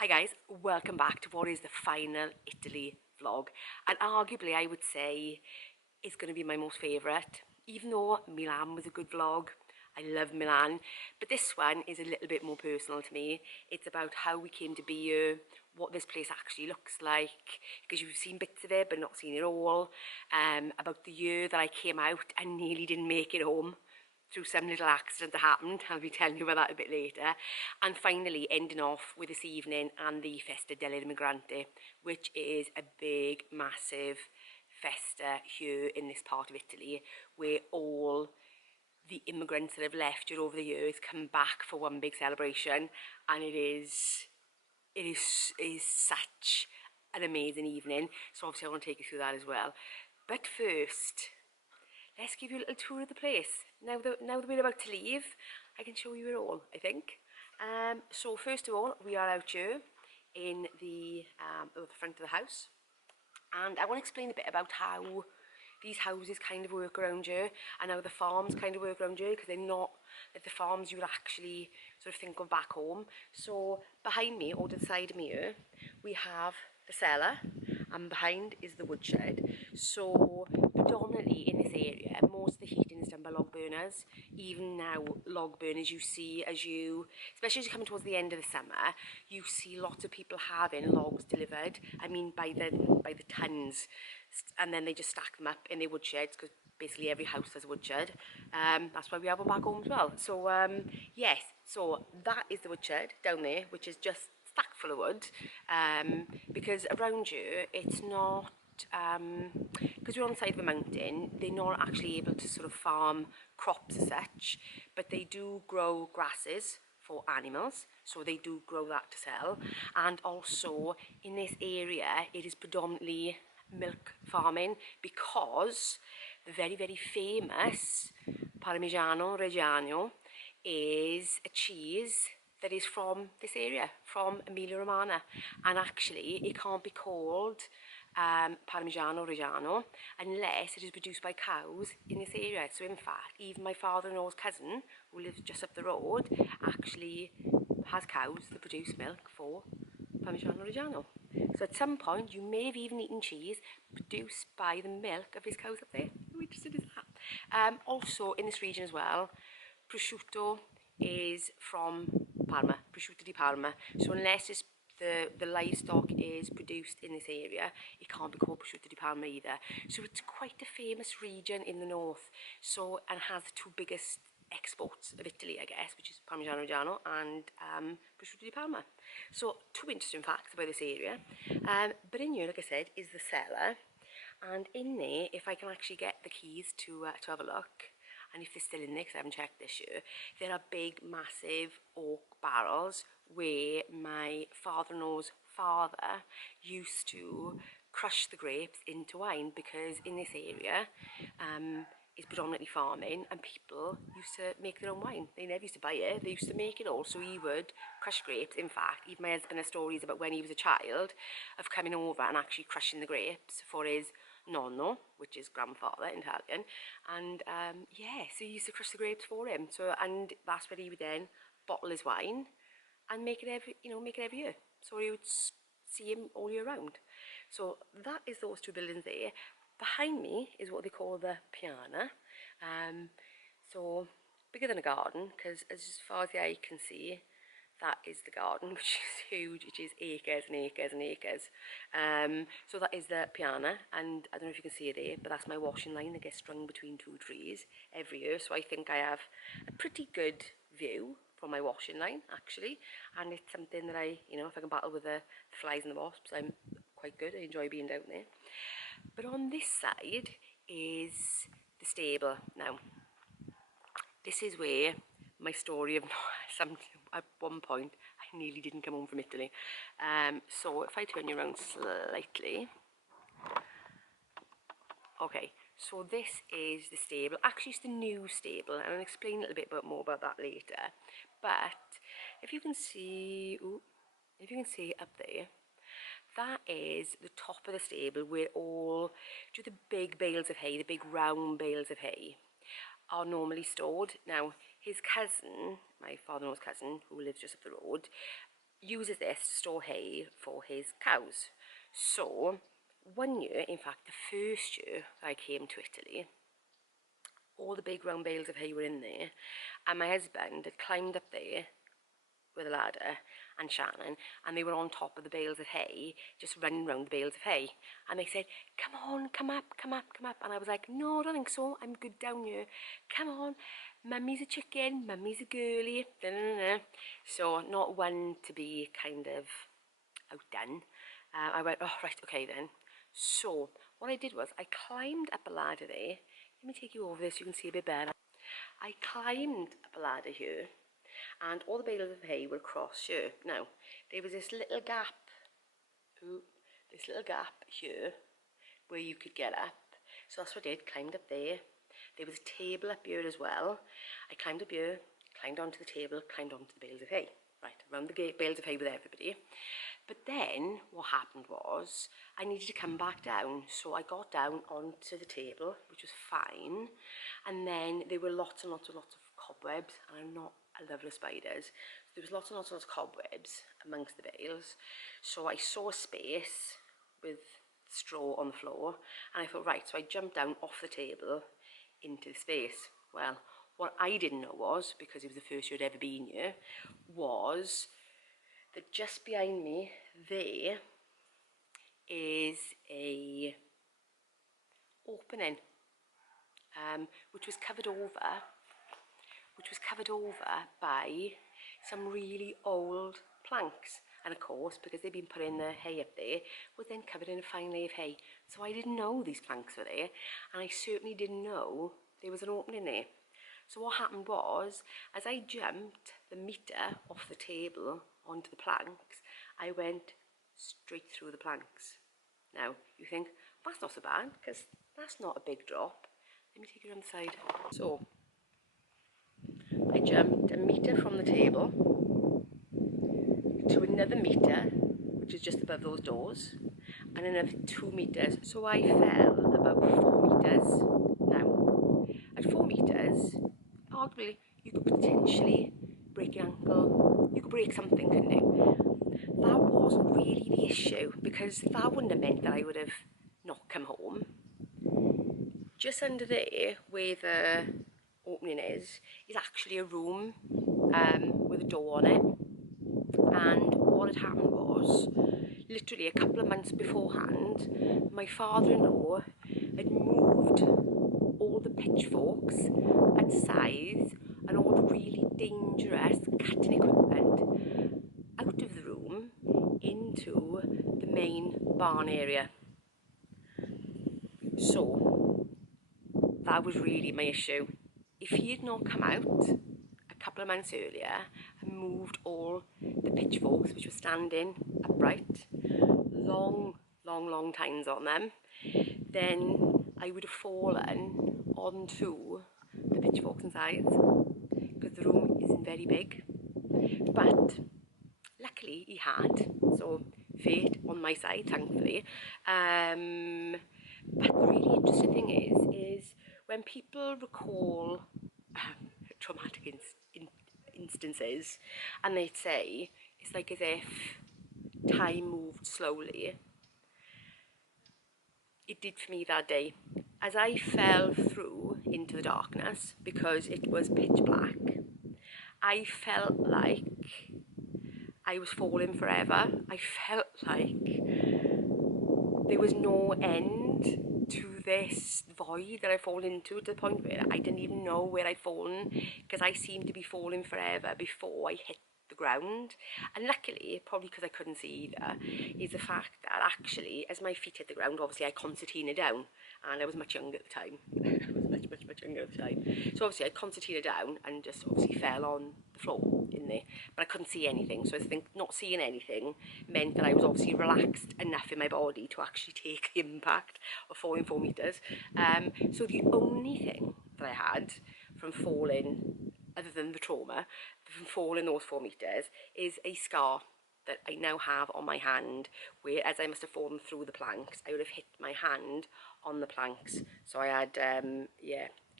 Hi guys, welcome back to what is the final Italy vlog, and arguably I would say it's going to be my most favourite. Even though Milan was a good vlog, I love Milan, but this one is a little bit more personal to me. It's about how we came to be here, what this place actually looks like, because you've seen bits of it but not seen it all, about the year that I came out and nearly didn't make it home through some little accident that happened. I'll be telling you about that a bit later. And finally ending off with this evening and the Festa della Immigrante, which is a big, massive festa here in this part of Italy, where all the immigrants that have left here over the years come back for one big celebration, and it is such an amazing evening. So obviously I want to take you through that as well. But first, let's give you a little tour of the place. Now that we're about to leave, I can show you it all, I think. So first of all, we are out here in the front of the house. And I want to explain a bit about how these houses kind of work around here and how the farms kind of work around here, because they're not like the farms you would actually sort of think of back home. So behind me, or to the side of me here, we have the cellar, and behind is the woodshed. So predominantly in this area, most of the heating is done by log burners. Even now, log burners you see especially as you come towards the end of the summer, you see lots of people having logs delivered. I mean by the tons, and then they just stack them up in their woodsheds, because basically every house has a woodshed. That's why we have one back home as well. So yes, so that is the woodshed down there, which is just stacked full of wood, because around here it's not, because we're on the side of a mountain, they're not actually able to sort of farm crops as such, but they do grow grasses for animals, so they do grow that to sell. And also in this area it is predominantly milk farming, because the very, very famous Parmigiano Reggiano is a cheese that is from this area, from Emilia Romagna, and actually it can't be called Parmigiano Reggiano unless it is produced by cows in this area. So in fact, even my father-in-law's cousin, who lives just up the road, actually has cows that produce milk for Parmigiano Reggiano. So at some point you may have even eaten cheese produced by the milk of his cows up there. How interesting is that? Also in this region as well, prosciutto is from Parma, prosciutto di Parma. So unless it's the livestock is produced in this area, it can't be called prosciutto di Parma either. So it's quite a famous region in the north. So, and has the two biggest exports of Italy, I guess, which is Parmigiano Reggiano and prosciutto di Parma. So two interesting facts about this area. But in here, like I said, is the cellar, and in there, if I can actually get the keys to have a look, and if they're still in there, because I haven't checked this year, there are big, massive oak barrels where my father-in-law's father used to crush the grapes into wine, because in this area is predominantly farming, and people used to make their own wine. They never used to buy it, they used to make it all. So he would crush grapes. In fact, even my husband has stories about when he was a child of coming over and actually crushing the grapes for his nonno, which is grandfather in Italian, and yeah, so he used to crush the grapes for him. So, and that's where he would then bottle his wine and make it every year. So you would see him all year round. So that is those two buildings there. Behind me is what they call the piana. So bigger than a garden, because as far as the eye can see, that is the garden, which is huge. It is acres and acres and acres. So that is the piana, and I don't know if you can see it there, but that's my washing line that gets strung between two trees every year. So I think I have a pretty good view from my washing line, actually, and it's something that if I can battle with the flies and the wasps, I'm quite good. I enjoy being down there. But on this side is the stable. Now, this is where my story of at one point I nearly didn't come home from Italy. So if I turn you around slightly, okay, so this is the stable. Actually, it's the new stable, and I'll explain a little bit more about that later. But if you can see, up there, that is the top of the stable where all the big bales of hay, the big round bales of hay, are normally stored. Now, his cousin, my father-in-law's cousin, who lives just up the road, uses this to store hay for his cows. So one year, in fact the first year I came to Italy, all the big round bales of hay were in there, and my husband had climbed up there with a ladder, and Shannon, and they were on top of the bales of hay, just running round the bales of hay, and they said, come on, come up, come up, come up, and I was like, no, I don't think so, I'm good down here, come on, mummy's a chicken, mummy's a girly, da, da, da. So not one to be kind of outdone. I went, oh right, okay then. So what I did was I climbed up a ladder there. Let me take you over this so you can see a bit better. I climbed up a ladder here, and all the bales of hay were across here. Now, there was this little gap, here where you could get up. So that's what I did, climbed up there. There was a table up here as well. I climbed up here, climbed onto the table, climbed onto the bales of hay. Right, around the bales of hay with everybody. But then what happened was I needed to come back down. So I got down onto the table, which was fine. And then there were lots and lots of cobwebs, and I love the spiders. There was lots and lots of cobwebs amongst the bales. So I saw a space with straw on the floor, and I thought, right, so I jumped down off the table into the space. Well, what I didn't know was, because it was the first year I'd ever been here, was that just behind me there is a opening, which was covered over by some really old planks. And of course, because they'd been putting the hay up there, was then covered in a fine layer of hay. So I didn't know these planks were there, and I certainly didn't know there was an opening there. So what happened was, as I jumped the meter off the table onto the planks, I went straight through the planks. Now, you think, that's not so bad, because that's not a big drop. Let me take you around the side. So, I jumped a meter from the table to another meter, which is just above those doors, and another 2 meters. So I fell about 4 meters. Now, at 4 meters, arguably, you could potentially break your ankle. You could break something, couldn't you? That wasn't really the issue, because that wouldn't have meant that I would have not come home. Just under there, where the opening is actually a room with a door on it. And what had happened was, literally a couple of months beforehand, my father-in-law had moved all the pitchforks and scythes and all the really dangerous cutting equipment out of the room into the main barn area. So that was really my issue. If he had not come out a couple of months earlier and moved all the pitchforks, which were standing upright, long tines on them, then I would have fallen onto the pitchforks and sides, because the room isn't very big. But luckily he had, so fate on my side, thankfully. But the really interesting thing is when people recall traumatic instances, and they'd say it's like as if time moved slowly. It did for me that day. As I fell through into the darkness, because it was pitch black, I felt like I was falling forever. I felt like there was no end to this void that I'd fallen into, to the point where I didn't even know where I'd fallen, because I seemed to be falling forever before I hit the ground. And luckily, probably because I couldn't see either, is the fact that actually, as my feet hit the ground, obviously I concertina down, and I was much younger at the time. I was much younger at the time. So obviously I concertina down and just obviously fell on the floor in there, but I couldn't see anything. So I think not seeing anything meant that I was obviously relaxed enough in my body to actually take the impact of falling 4 meters. So the only thing that I had from falling, other than the trauma, from falling those 4 meters, is a scar that I now have on my hand, where as I must have fallen through the planks, I would have hit my hand on the planks. So I had, yeah,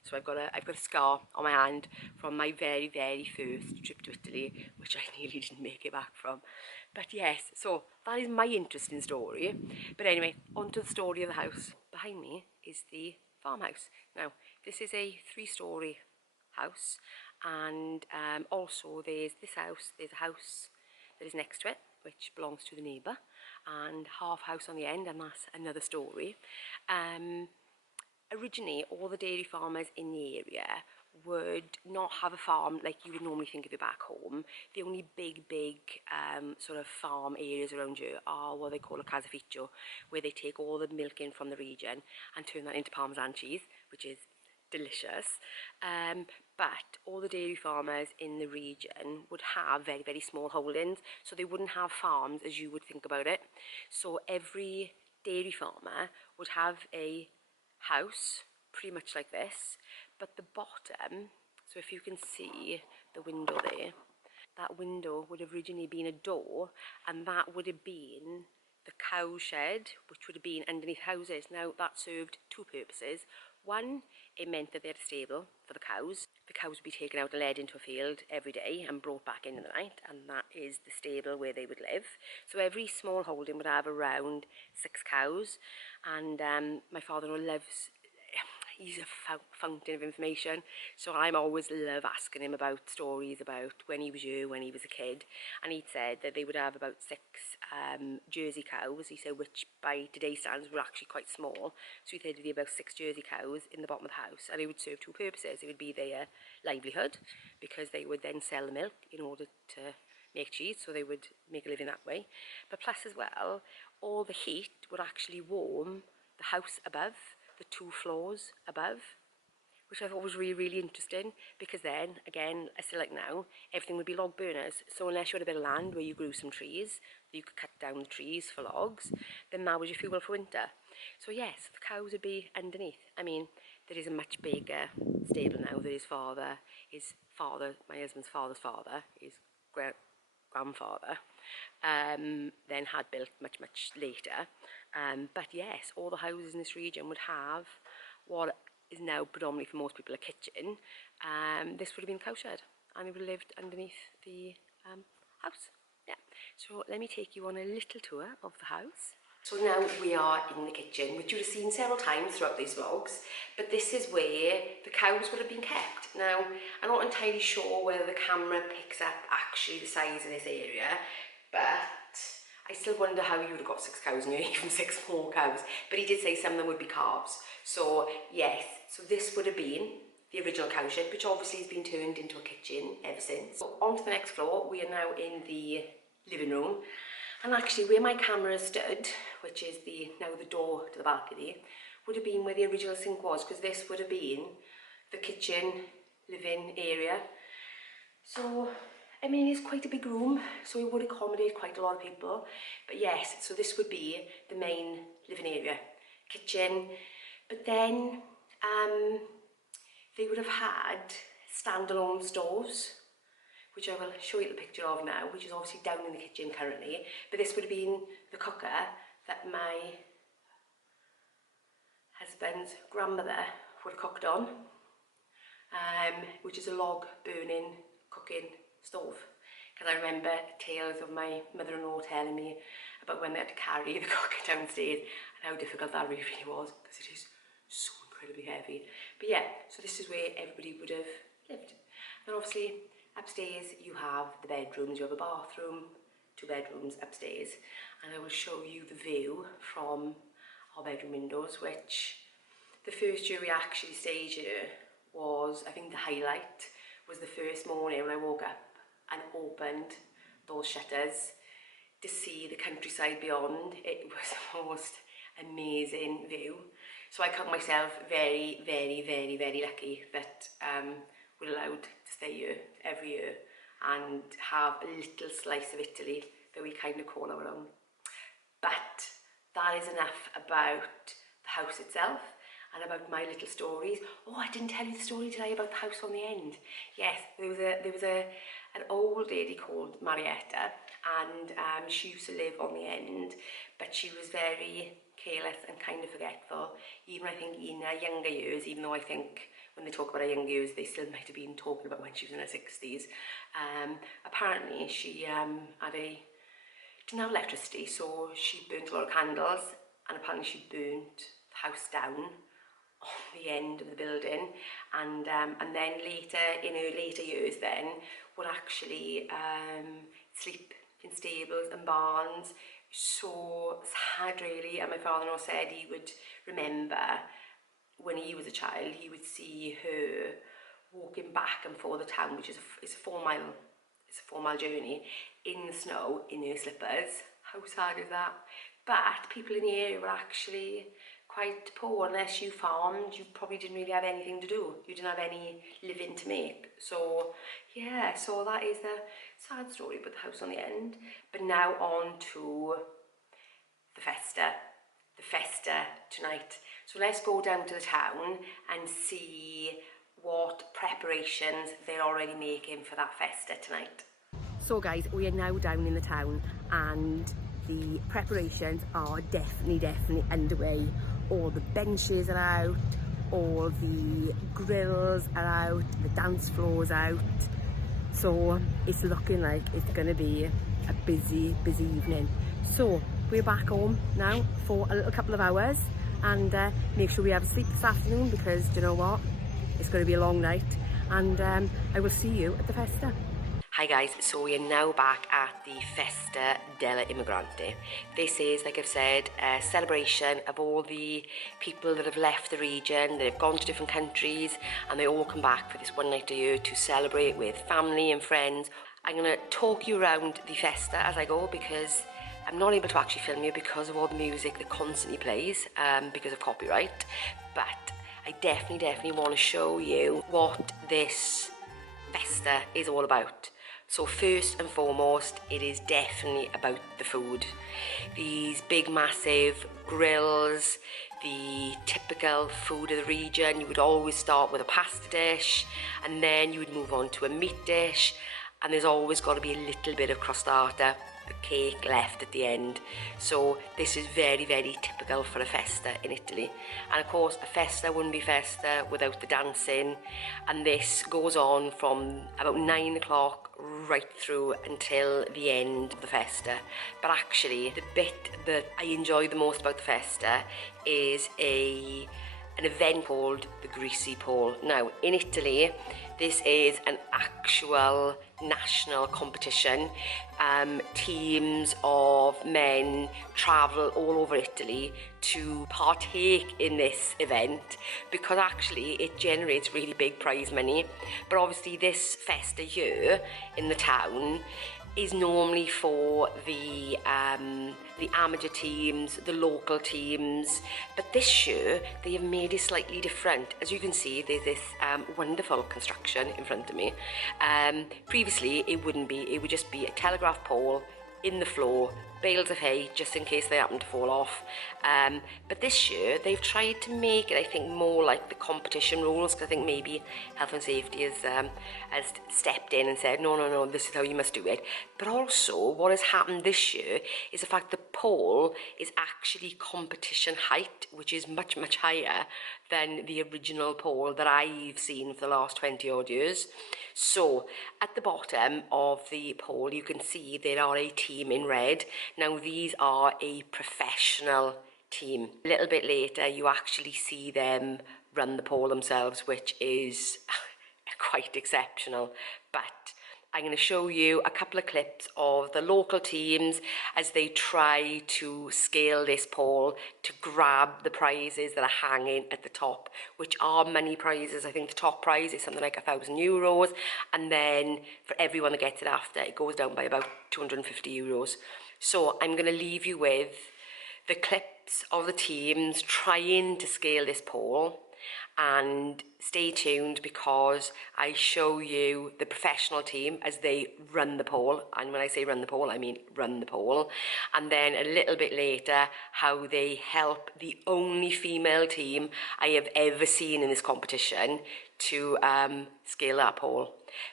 So I've got a scar on my hand from my very, very first trip to Italy, which I nearly didn't make it back from. But yes, so that is my interesting story. But anyway, on to the story of the house. Behind me is the farmhouse. Now, this is a 3-story house, and also there's this house, there's a house that is next to it, which belongs to the neighbour, and half house on the end, and that's another story. Originally, all the dairy farmers in the area would not have a farm like you would normally think of it back home. The only big sort of farm areas around here are what they call a caseificio, where they take all the milk in from the region and turn that into Parmesan cheese, which is delicious. But all the dairy farmers in the region would have very, very small holdings, so they wouldn't have farms as you would think about it. So every dairy farmer would have a house pretty much like this, but the bottom, so if you can see the window there, that window would have originally been a door, and that would have been the cow shed, which would have been underneath houses. Now that served 2 purposes. One, it meant that they had a stable for the cows. The cows would be taken out and led into a field every day and brought back in the night, and that is the stable where they would live. So every small holding would have around 6 cows, and my father-in-law loves, he's a fountain of information, so I'm always love asking him about stories about when he was here, when he was a kid. And he'd said that they would have about 6 Jersey cows, he said, which by today's standards were actually quite small. So he said there'd be about 6 Jersey cows in the bottom of the house, and it would serve 2 purposes. It would be their livelihood, because they would then sell the milk in order to make cheese, so they would make a living that way. But plus as well, all the heat would actually warm the house above, the 2 floors above, which I thought was really, really interesting, because then, again, I still like now, everything would be log burners. So unless you had a bit of land where you grew some trees, you could cut down the trees for logs, then that was your fuel for winter. So yes, the cows would be underneath. I mean, there is a much bigger stable now that his father, my husband's father's father, his grandfather, then had built much, much later. But yes, all the houses in this region would have what is now predominantly for most people a kitchen. This would have been a cow shed, and they would have lived underneath the house. Yeah, so let me take you on a little tour of the house. So now we are in the kitchen, which you would have seen several times throughout these vlogs, but this is where the cows would have been kept. Now, I'm not entirely sure whether the camera picks up actually the size of this area, but I still wonder how you would have got 6 cows and even 6 more cows. But he did say some of them would be calves. So yes, so this would have been the original cow shed, which obviously has been turned into a kitchen ever since. So on to the next floor, we are now in the living room. And actually where my camera stood, which is now the door to the balcony, would have been where the original sink was, because this would have been the kitchen living area. So I mean, it's quite a big room, so it would accommodate quite a lot of people. But yes, so this would be the main living area, kitchen. But then they would have had standalone stoves, which I will show you the picture of now, which is obviously down in the kitchen currently. But this would have been the cooker that my husband's grandmother would have cooked on, which is a log burning cooking stove. Because I remember tales of my mother-in-law telling me about when they had to carry the cooker downstairs and how difficult that really was, because it is so incredibly heavy. But yeah, so this is where everybody would have lived. And obviously upstairs you have the bedrooms, you have a bathroom, 2 bedrooms upstairs, and I will show you the view from our bedroom windows, which the first year we actually stayed here was, I think the highlight was the first morning when I woke up and opened those shutters to see the countryside beyond. It was the most amazing view. So I count myself very, very, very, very lucky that we're allowed to stay here every year and have a little slice of Italy that we kind of call our own. But that is enough about the house itself and about my little stories. Oh, I didn't tell you the story today about the house on the end. Yes, there was an old lady called Marietta, and she used to live on the end, but she was very careless and kind of forgetful, even I think in her younger years, even though I think when they talk about her younger years, they still might have been talking about when she was in her 60s. Apparently she didn't have electricity, so she burnt a lot of candles, and apparently she burnt the house down on the end of the building, and then later, in her later years then, would actually sleep in stables and barns. So sad really, and my father-in-law said he would remember when he was a child, he would see her walking back and forth the town, which is a 4 mile journey, in the snow, in her slippers. How sad is that? But people in the area were actually quite poor. Unless you farmed, you probably didn't really have anything to do. You didn't have any living to make. So yeah, so that is the sad story about the house on the end. But now on to the festa tonight. So let's go down to the town and see what preparations they're already making for that festa tonight. So guys, we are now down in the town and the preparations are definitely underway. All the benches are out, all the grills are out, the dance floor's out. So it's looking like it's gonna be a busy evening. So we're back home now for a little couple of hours and make sure we have sleep this afternoon, because do you know what? It's going to be a long night, and I will see you at the festa. Hi guys, so we are now back at the Festa della Immigrante. This is, like I've said, a celebration of all the people that have left the region, that have gone to different countries, and they all come back for this one night a year to celebrate with family and friends. I'm going to talk you around the festa as I go, because I'm not able to actually film you because of all the music that constantly plays because of copyright, but I definitely want to show you what this festa is all about. So first and foremost, it is definitely about the food. These big massive grills, the typical food of the region. You would always start with a pasta dish, and then you would move on to a meat dish, and there's always got to be a little bit of crostata, a cake left at the end. So this is very typical for a festa in Italy. And of course a festa wouldn't be festa without the dancing, and this goes on from about 9 o'clock right through until the end of the festa. But actually the bit that I enjoy the most about the festa is an event called the Greasy Pole. Now in Italy this is an actual national competition. Teams of men travel all over Italy to partake in this event, because actually it generates really big prize money. But obviously this festa here in the town is normally for the amateur teams, the local teams, but this year they have made it slightly different. As you can see, there's this wonderful construction in front of me. Previously it wouldn't be, it would just be a telegraph pole in the floor, bales of hay just in case they happen to fall off. But this year they've tried to make it, I think, more like the competition rules, because I think maybe health and safety has stepped in and said no, this is how you must do it. But also what has happened this year is the fact the pole is actually competition height, which is much higher than the original pole that I've seen for the last 20 odd years. So at the bottom of the pole you can see there are a team in red. Now these are a professional team. A little bit later you actually see them run the pole themselves, which is quite exceptional. But I'm going to show you a couple of clips of the local teams as they try to scale this pole to grab the prizes that are hanging at the top, which are money prizes. I think the top prize is something like €1,000, and then for everyone that gets it after, it goes down by about €250. So I'm going to leave you with the clips of the teams trying to scale this pole, and stay tuned because I show you the professional team as they run the pole. And when I say run the pole, I mean run the pole. And then a little bit later how they help the only female team I have ever seen in this competition to scale that pole.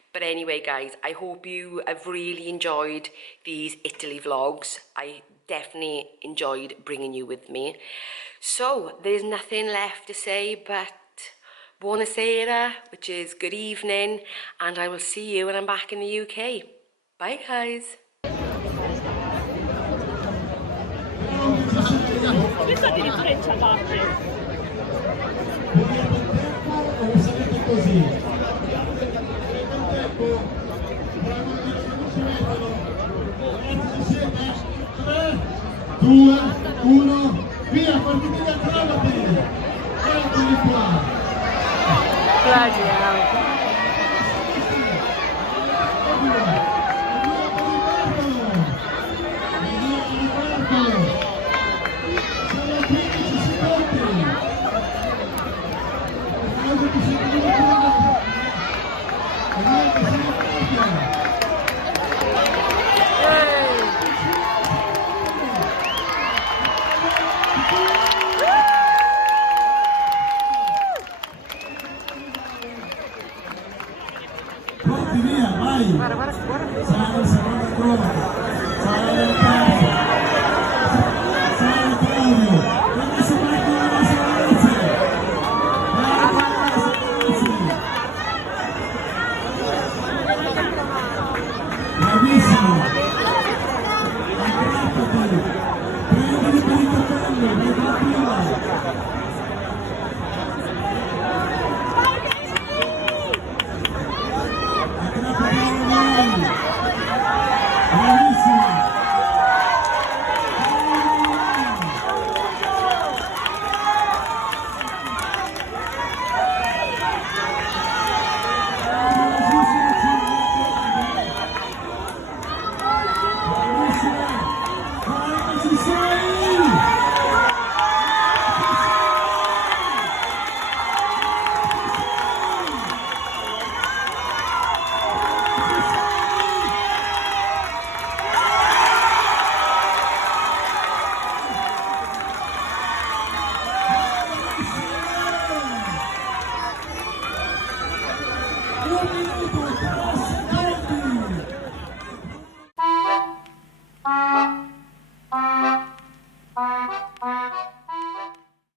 But anyway, guys, I hope you have really enjoyed these Italy vlogs. I definitely enjoyed bringing you with me. So there's nothing left to say but buonasera, which is good evening, and I will see you when I'm back in the UK. Bye, guys. Questo addirittura in ciabatte. Così. 2, 1, via, partite da trovati! Eccoli qua! Grazie. Via, vai! Sarà la seconda prova, sarà la terza, sarà Claudio, adesso Marco la Salazzi, bravissimo, aggrappati, prendili per il capello, vai tranquilla.